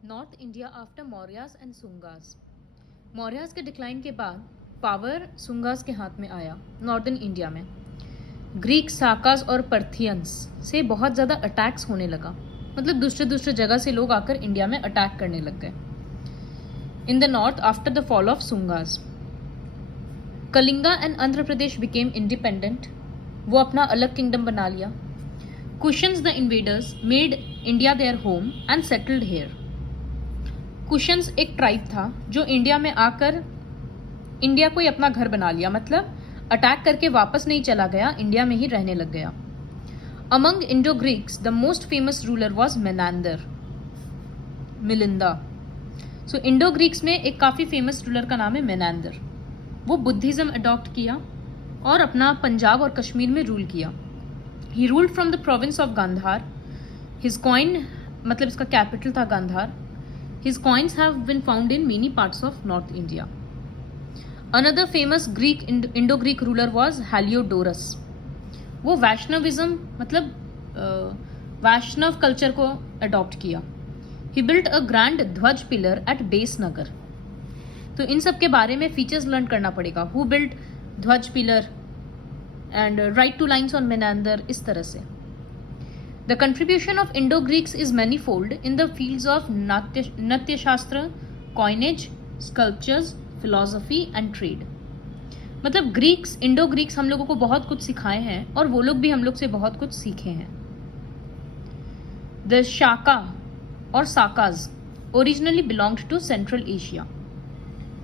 North India after Mauryas and Sungas. Mauryas के decline के बाद पावर सुंगास के हाथ में आया नॉर्दर्न इंडिया में। ग्रीक, साकास और पर्थियंस से बहुत ज़्यादा अटैक्स होने लगा, मतलब दूसरे दूसरे जगह से लोग आकर इंडिया में अटैक करने लग गए। In the north after the fall of Sungas, Kalinga and Andhra Pradesh became independent. वो अपना अलग किंगडम बना लिया। Kushans the invaders made India their home and settled here. Kushans एक ट्राइब था जो इंडिया में आकर इंडिया को ही अपना घर बना लिया, मतलब अटैक करके वापस नहीं चला गया, इंडिया में ही रहने लग गया। Among Indo Greeks the most famous ruler was Menander, Milinda. So Indo Greeks में एक काफ़ी फेमस रूलर का नाम है मेनांदर। वो बुद्धिज्म अडॉप्ट किया और अपना पंजाब और कश्मीर में रूल किया। He ruled from the province of Gandhar. His coin, मतलब इसका कैपिटल था Gandhar. His coins have been found in many parts of north India. Another famous Greek Indo Greek ruler was Heliodorus. वो वैष्णविज्म, मतलब वैष्णव कल्चर को अडॉप्ट किया। He built a grand dhwaj pillar at Besnagar. तो इन सब के बारे में फीचर्स लर्न करना पड़ेगा। Who built dhwaj pillar and write two lines on Menander, इस तरह से। The contribution of Indo Greeks is many fold in the fields of nritya shastra, coinage, sculptures, philosophy and trade. मतलब ग्रीक्स, इंडो ग्रीक्स हम लोगों को बहुत कुछ सिखाए हैं और वो लोग भी हम लोग से बहुत कुछ सीखे हैं। द शाका और Sakas originally belonged to Central Asia.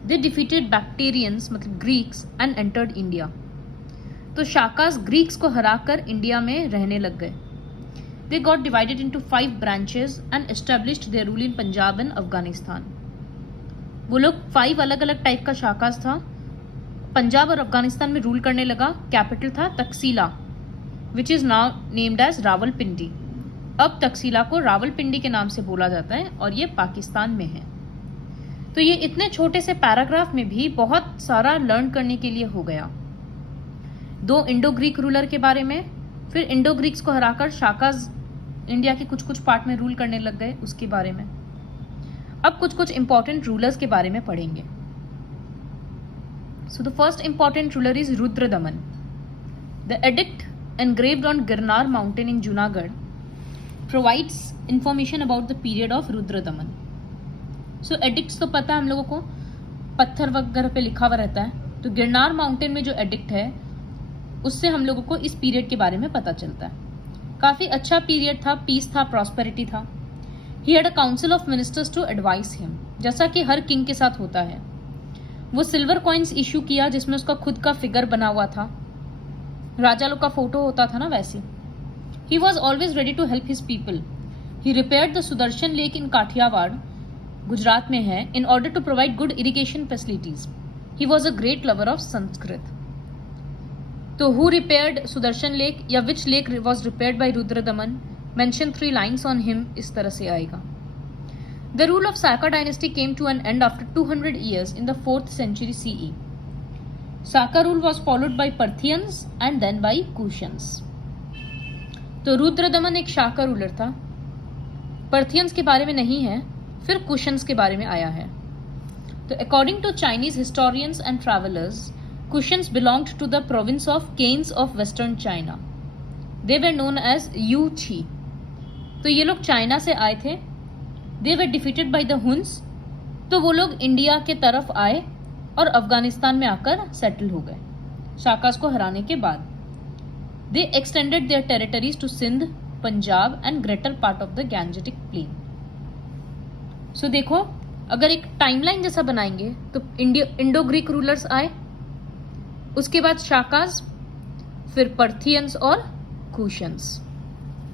They defeated Bactrians, मतलब ग्रीक्स, एंड एंटर्ड इंडिया। तो शाकाज ग्रीक्स को हराकर इंडिया में रहने लग गए। They got divided into 5 branches and established their rule in Punjab and Afghanistan. वो लोग 5 अलग अलग टाइप का शाकाज था, पंजाब और अफगानिस्तान में रूल करने लगा। कैपिटल था Taxila, which is now named as Rawalpindi. अब तकसीला को रावलपिंडी के नाम से बोला जाता है और ये पाकिस्तान में है। तो ये इतने छोटे से पैराग्राफ में भी बहुत सारा लर्न करने के लिए हो गया। 2 इंडो ग्रीक रूलर के बारे में, फिर इंडो ग्रीक्स को हराकर शाकाज इंडिया के कुछ कुछ पार्ट में रूल करने लग गए, उसके बारे में। अब कुछ कुछ इंपॉर्टेंट रूलर्स के बारे में पढ़ेंगे। So the first important ruler is Rudradaman. The addict engraved on Girnar mountain in Junagadh provides information about the period of Rudradaman. So addicts तो पता है हम लोगों को, पत्थर वगैरह पे लिखा हुआ रहता है। तो गिरनार माउंटेन में जो एडिक्ट है उससे हम लोगों को इस पीरियड के बारे में पता चलता है। काफ़ी अच्छा पीरियड था, पीस था, प्रॉस्पेरिटी था। He had a council of ministers to advise him, जैसा कि हर किंग के साथ होता है। वो सिल्वर कॉइन्स इशू किया जिसमें उसका खुद का फिगर बना हुआ था, राजा लोग का फोटो होता था ना, वैसे। He was always ready to help his people. He repaired the Sudarshan lake in Kathiawar, Gujarat में है, in order to provide good irrigation facilities. He was a great lover of Sanskrit. तो हु रिपेयर्ड सुदर्शन लेक या which lake was repaired by Rudradaman, mention 3 lines on him, इस तरह से आएगा। The rule of Saka dynasty came to an end after 200 years in the 4th century CE. Saka rule was followed by Parthians and then by Kushans. तो रुद्रदमन एक शाका ruler था, पर्थियंस के बारे में नहीं है, फिर कुशन्स के बारे में आया है। तो according to Chinese historians and travellers, Kushans belonged to the province of Kansu of western China. They were known as Yuezhi. तो ये लोग चाइना से आए थे। They were defeated by the Huns. तो वो लोग इंडिया के तरफ आए और अफगानिस्तान में आकर सेटल हो गए शाकास को हराने के बाद। They extended their territories to Sindh, Punjab and greater part of the Gangetic plain. So देखो, अगर एक टाइमलाइन जैसा बनाएंगे तो इंडो ग्रीक रूलर्स आए, उसके बाद शाकाज, फिर पर्थियंस और कुशन्स।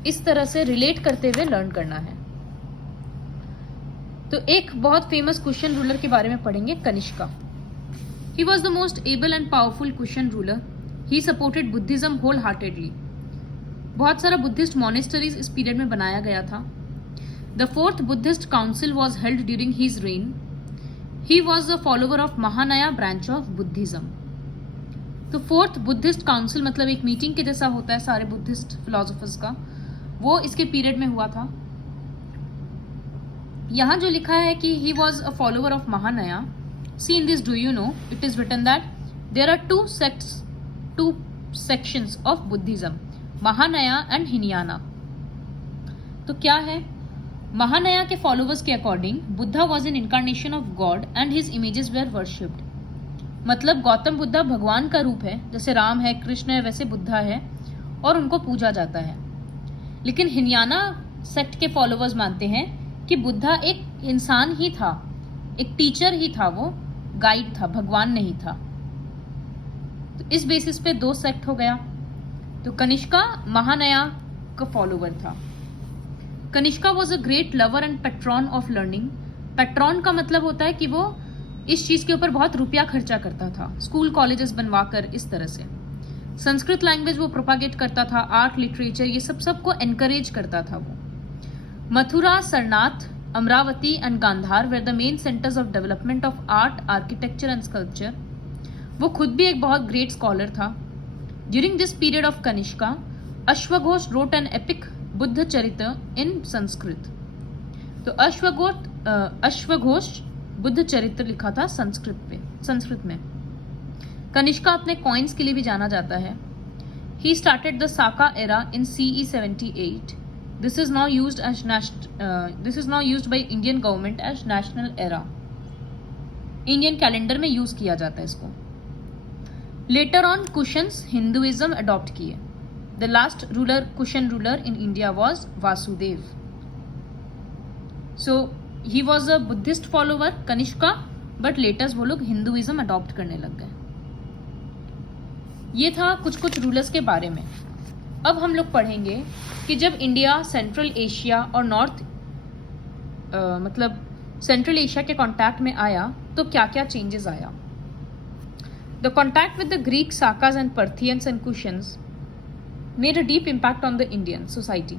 इस तरह से रिलेट करते हुए लर्न करना है। तो एक बहुत फेमस कुशन रूलर के बारे में पढ़ेंगे, Kanishka. He was the most able and powerful Kushan ruler. He supported Buddhism wholeheartedly. बहुत सारा बुद्धिस्ट मॉनेस्टरीज इस पीरियड में बनाया गया था। The 4th Buddhist council was held during his reign. He was the follower of Mahayana branch of Buddhism. तो 4th Buddhist council मतलब एक मीटिंग के जैसा होता है सारे बुद्धिस्ट फिलोसोफर्स का, वो इसके पीरियड में हुआ था। यहाँ जो लिखा है कि he was a follower of Mahanaya. See in this, do you know, it is written that there are two sections of Buddhism, Mahanaya and Hinayana. तो क्या है? महानया के फॉलोवर्स के according Buddha was an incarnation of God and his images were worshipped. मतलब गौतम बुद्धा भगवान का रूप है, जैसे राम है, कृष्ण है, वैसे बुद्धा है और उनको पूजा जाता है. लेकिन हिनयाना सेक्ट के फॉलोवर्स मानते हैं कि बुद्धा एक इंसान ही था, एक टीचर ही था, वो गाइड था, भगवान नहीं था. तो इस बेसिस पे दो सेक्ट हो गया. तो कनिष्का महानया का फॉलोवर था. Kanishka was a great lover and patron of learning. Patron का मतलब होता है कि वो इस चीज के ऊपर बहुत रुपया खर्चा करता था, स्कूल कॉलेजेस बनवाकर. इस तरह से संस्कृत लैंग्वेज वो प्रोपागेट करता था, आर्ट लिटरेचर ये सबको एनकरेज करता था वो. Mathura, Sarnath, Amaravati and Gandhara were the main centres of development of art, architecture and sculpture. वो खुद भी एक बहुत ग्रेट स्कॉलर था. During this period of Kanishka, अश्वघोष wrote an epic Buddha Charitra in Sanskrit. तो अश्वघोष बुद्ध चरित्र लिखा था संस्कृत में. कनिष्का अपने कॉइन्स के लिए भी जाना जाता है. He started the Saka era in CE 78. This is now used by Indian government as national era. Indian calendar में यूज किया जाता है इसको. Later on Kushans Hinduism adopt किए. The last Kushan ruler in India was Vasudev. So he was a Buddhist follower, Kanishka, but later वो लोग Hinduism adopt करने लग गए. ये था कुछ रूलर्स के बारे में. अब हम लोग पढ़ेंगे कि जब इंडिया सेंट्रल एशिया और मतलब सेंट्रल एशिया के कॉन्टैक्ट में आया तो क्या क्या चेंजेस आया. The contact with the Greek, Sakas and Parthians and Kushans made a deep impact on the Indian society.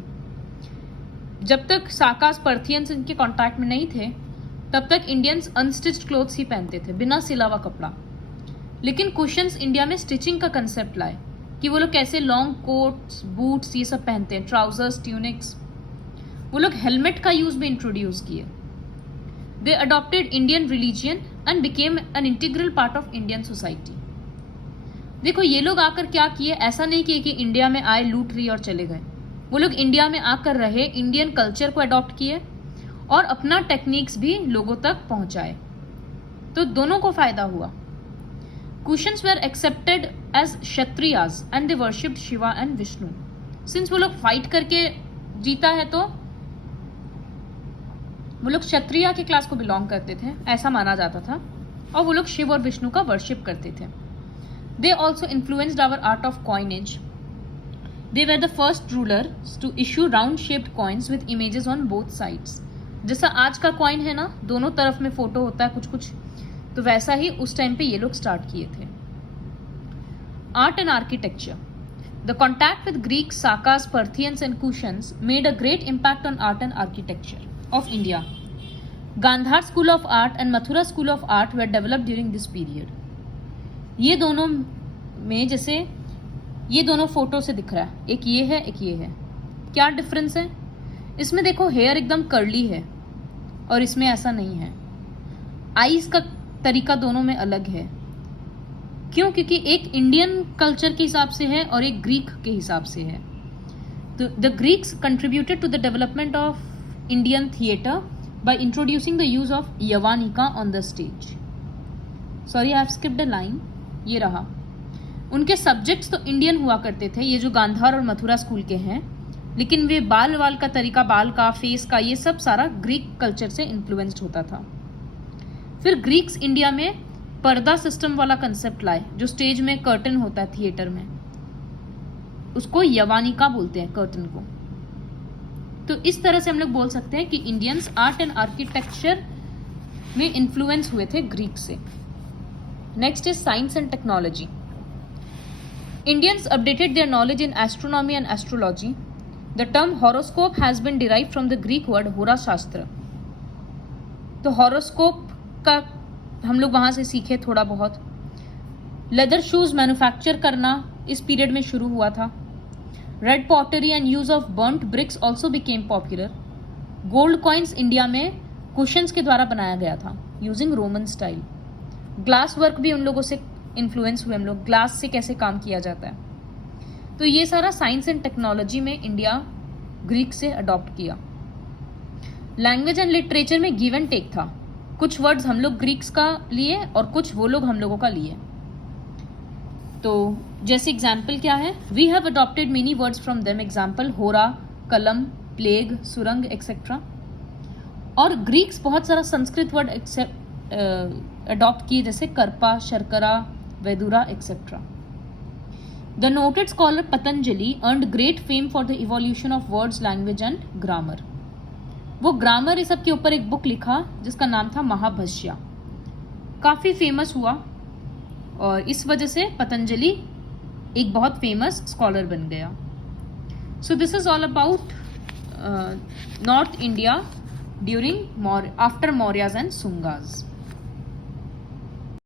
जब तक साकास, पर्थियंस इनके कॉन्टैक्ट में नहीं थे तब तक इंडियंस अनस्टिच्ड क्लोथ्स ही पहनते थे, बिना सिला हुआ कपड़ा. लेकिन कुशन्स इंडिया में स्टिचिंग का कंसेप्ट लाए कि वो लोग कैसे लॉन्ग कोट्स, बूट्स ये सब पहनते हैं, ट्राउजर्स, ट्यूनिक्स. वो लोग हेलमेट का यूज भी इंट्रोड्यूस किए. They adopted Indian religion and became an integral part of Indian society. देखो ये लोग आकर क्या किए, ऐसा नहीं किए कि इंडिया में आए, लूट रही और चले गए. वो लोग इंडिया में आकर रहे, इंडियन कल्चर को अडॉप्ट किए और अपना टेक्निक्स भी लोगों तक पहुंचाए. तो दोनों को फायदा हुआ. Kushans were accepted as Kshatriyas and they worshipped Shiva and Vishnu. Since वो लोग फाइट करके जीता है तो वो लोग क्षत्रिय के क्लास को बिलोंग करते थे, ऐसा माना जाता था, और वो लोग शिव और विष्णु का वर्शिप करते थे. They also influenced our art of coinage. They were the first rulers to issue round-shaped coins with images on both sides. जैसा आज का कॉइन है ना, दोनों तरफ में फोटो होता है कुछ, तो वैसा ही उस टाइम पे ये लोग स्टार्ट किए थे. Art and architecture. The contact with Greeks, Sakas, Parthians and Kushans made a great impact on art and architecture of India. Gandhar School of Art and Mathura School of Art were developed during this period. ये दोनों में जैसे ये दोनों photo से दिख रहा है, एक ये है, एक ये है. क्या डिफरेंस है इसमें? देखो हेयर एकदम कर्ली है और इसमें ऐसा नहीं है. आईज का तरीका दोनों में अलग है. क्यों? क्योंकि एक इंडियन कल्चर के हिसाब से है और एक ग्रीक के हिसाब से है. तो the Greeks contributed to the development of Indian theatre by introducing the use of yavanika on the stage. Sorry I have skipped a line. ये रहा. उनके सब्जेक्ट्स तो इंडियन हुआ करते थे, ये जो गांधार और मथुरा स्कूल के हैं, लेकिन वे बाल वाल का तरीका, बाल का, फेस का, ये सब सारा ग्रीक कल्चर से इन्फ्लुएंस्ड होता था. फिर ग्रीक्स इंडिया में पर्दा सिस्टम वाला कंसेप्ट लाए, जो स्टेज में कर्टन होता है थिएटर में, उसको यवानिका बोलते हैं कर्टन को. तो इस तरह से हम लोग बोल सकते हैं कि इंडियंस आर्ट एंड आर्किटेक्चर में इन्फ्लुएंस हुए थे ग्रीक से. Next is science and technology. Indians updated their knowledge in astronomy and astrology. The term horoscope has been derived from the Greek word hora shastra. तो horoscope का हम लोग वहाँ से सीखे थोड़ा बहुत. लेदर शूज मैन्युफैक्चर करना इस पीरियड में शुरू हुआ था. Red pottery and use of burnt bricks also became popular. Gold coins India में कुशन्स के द्वारा बनाया गया था using Roman style. Glass work भी उन लोगों से इन्फ्लुएंस हुए हम लोग, ग्लास से कैसे काम किया जाता है। तो ये सारा साइंस एंड टेक्नोलॉजी में इंडिया ग्रीक से अडॉप्ट किया। लैंग्वेज एंड लिटरेचर में गिव एंड टेक था, कुछ वर्ड्स हम लोग ग्रीक्स का लिए और कुछ वो लोग हम लोगों का लिए। तो जैसे एग्जाम्पल क्या है, we have adopted many words from them, example hora, kalam, plague, सुरंग एक्सेट्रा। और ग्रीक्स बहुत सारा संस्कृत वर्ड अडॉप्ट किए, जैसे करपा, शर्करा, वेदुरा etcetera. The noted scholar Patanjali earned great fame for the evolution of words, language and grammar. वो ग्रामर इस सब के ऊपर एक बुक लिखा जिसका नाम था महाभाष्य, काफ़ी फेमस हुआ और इस वजह से पतंजलि एक बहुत फेमस स्कॉलर बन गया। So this is all about north India during after Mauryas and सुंगास।